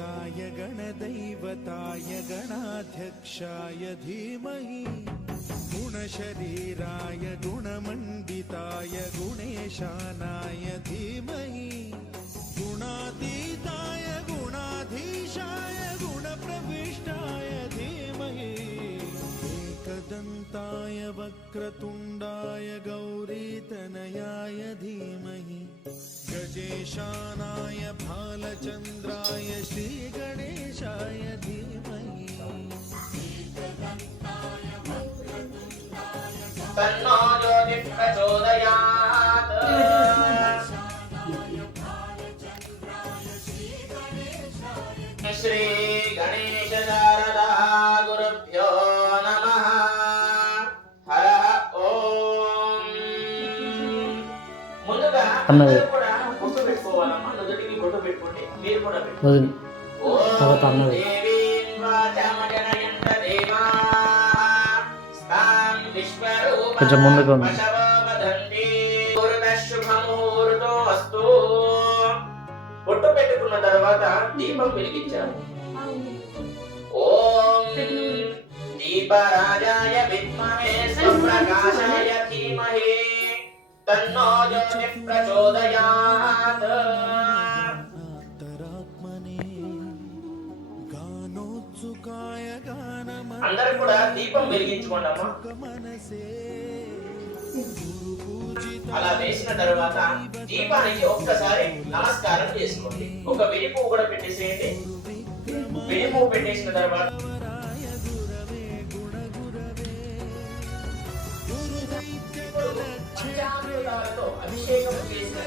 गणानायकाय गणदैवताय गणाध्यक्षाय धीमहि गुणशरीराय गुणमण्डिताय गुणेशानाय धीमहि गुणातीताय गुणाधीशाय गुणप्रविष्टाय धीमहि एकदन्ताय वक्रतुण्डाय गौरीतनयाय धीमहि गजेशानाय भालचन्द्राय श्रीगणेशाय धीमहि तन्नो ज्योतिः प्रचोदयात्। श्री गणेश शारदा गुरुभ्यो नमः। हरः ओम। ముందుగా అందరూ కూడా బొట్టు పెట్టుకోవాలమ్మా. నుదుటికి బొట్టు పెట్టుకోండి. మీరు కూడా పెట్టుకోండి. ఓం దేవీం వాచమజనయంత దేవా స్తాం విశ్వరూప కొంచెం ముందుకు వదంతి ముహూర్త శుభముహూర్తో అస్తు. బొట్టు పెట్టుకున్న తర్వాత దీపం వెలిగించాలి. ఓం దీపరాజాయ విద్మహే స్వప్రకాశాయ ధీమహి తన్నో జ్యోతిః ప్రచోదయాత్. అందరూ కూడా దీపం వెలిగించుకోండి అమ్మా. అలా వేసిన తర్వాత దీపానికి ఒక్కసారి నమస్కారం చేసుకోండి. ఒక విడి పువ్వు కూడా పెట్టేసేయండి. విడి పువ్వు పెట్టేసిన తర్వాత పంచామృతాలతో అభిషేకం చేసిన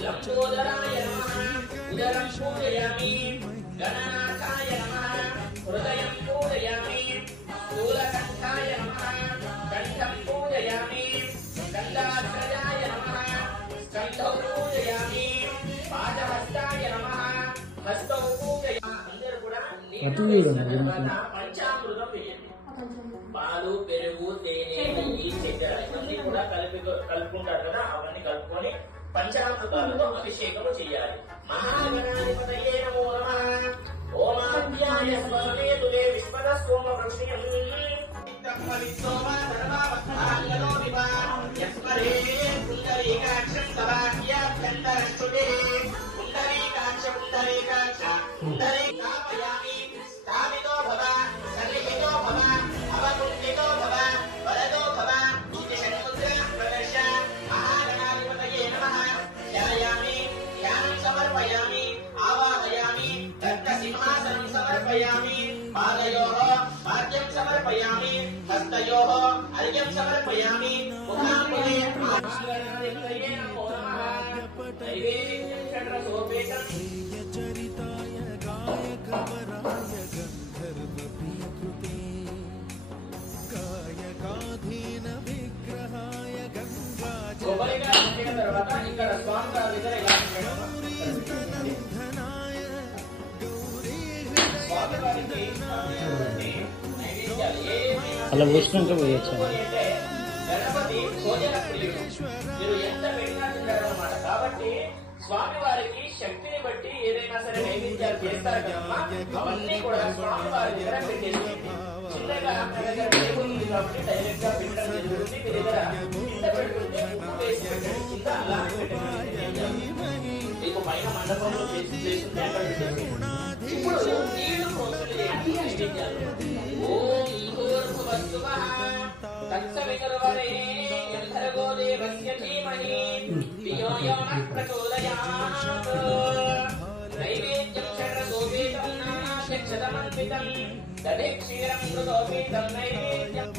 लंबोदराय नमः उदरं पूजयामि गणनाथाय नमः हृदयं पूजयामि स्थूलकण्ठाय नमः कण्ठं पूजयामि गन्धाध्वजाय नमः स्कन्धौ पूजयामि पादहस्ताय नमः हस्तौ पूजयामि. అందరూ కూడా పంచామృతం వేయండి. పాలు పెరుగు తేనె నెయ్యి చక్కెర ఇవన్నీ కూడా కలుపుకుంటారు కదా, అవన్నీ కలుపుకొని పంచామృతాలతో అభిషేకము చేయాలి. మహాగణాధిపతయే నమో నమః. ఓమాభ్యాయ స్వరమేతులే విశ్వద సోమ వృష్ణ్యం తప్పవిత్సోమ ధర్మవత్తాంగలో వివా యస్మరే పుండరీకాక్షం సవాక్యాభ్యంతరశ్రుతే పుండరీకాక్ష పుండరీకాక్ష పుండరీకాపయామి స్థాపితో భవ సన్నిహితో భవ అవకుంఠితో భవ వరదో భవ ఇది షణ్ముద్ర ప్రదర్శ. మహాగణాధిపతయే నమః. ధ్యాయామి ధ్యానం సమర్పయామి ఆవాహయామి దత్తసింహాసనం సమర్పయామి పాదయోః పాద్యం సమర్పయామి హస్తయోః అర్ఘ్యం సమర్పయామి ముఖాంబుజే. మహాగణాధిపతయే నమో నమః. నైవేద్యం షడ్రసోపేతం చరితాయ గాయకవరాయ గంధర్వప్రియకృతే కాయకాధీన విగ్రహాయ గంగాజ తర్వాత ఇక్కడ స్వామి గారి దగ్గర ఇలా అలా పోసినాక పోయచ్చు. గణపతి భోజన ప్రియుడు, మీరు ఎంత పెట్టినా తింటారన్నమాట. కాబట్టి స్వామి వారికి శక్తిని బట్టి ఏదైనా సరే నైవేద్యాలు చేస్తారు కదమ్మా, అవన్నీ కూడా స్వామి వారి దగ్గర పెట్టేసేయండి. చిన్నగా మన దగ్గర టేబుల్ ఉంది కాబట్టి డైరెక్ట్ గా పెట్టడం జరుగుతుంది. మీ దగ్గర కింద పెట్టుకుంటే ఉప్పు వేసి పెట్టండి. కింద అలా పెట్టండి. మీకు పైన మండపంలో చేసి అక్కడ పెట్టేసి ఇప్పుడు నీళ్లు పోసులు చేయండి నైవేద్యాలు. ఓం భూర్భువస్సువః తత్సవితుర్వరేణ్యం భర్గో దేవస్య ధీమహి ధియో యో నః ప్రచోదయాత్. నైవేద్యం షడ్రసోపేతం నానాశక్షతమన్వితం దధి క్షీరం మృదోపి తన్నైవేద్యం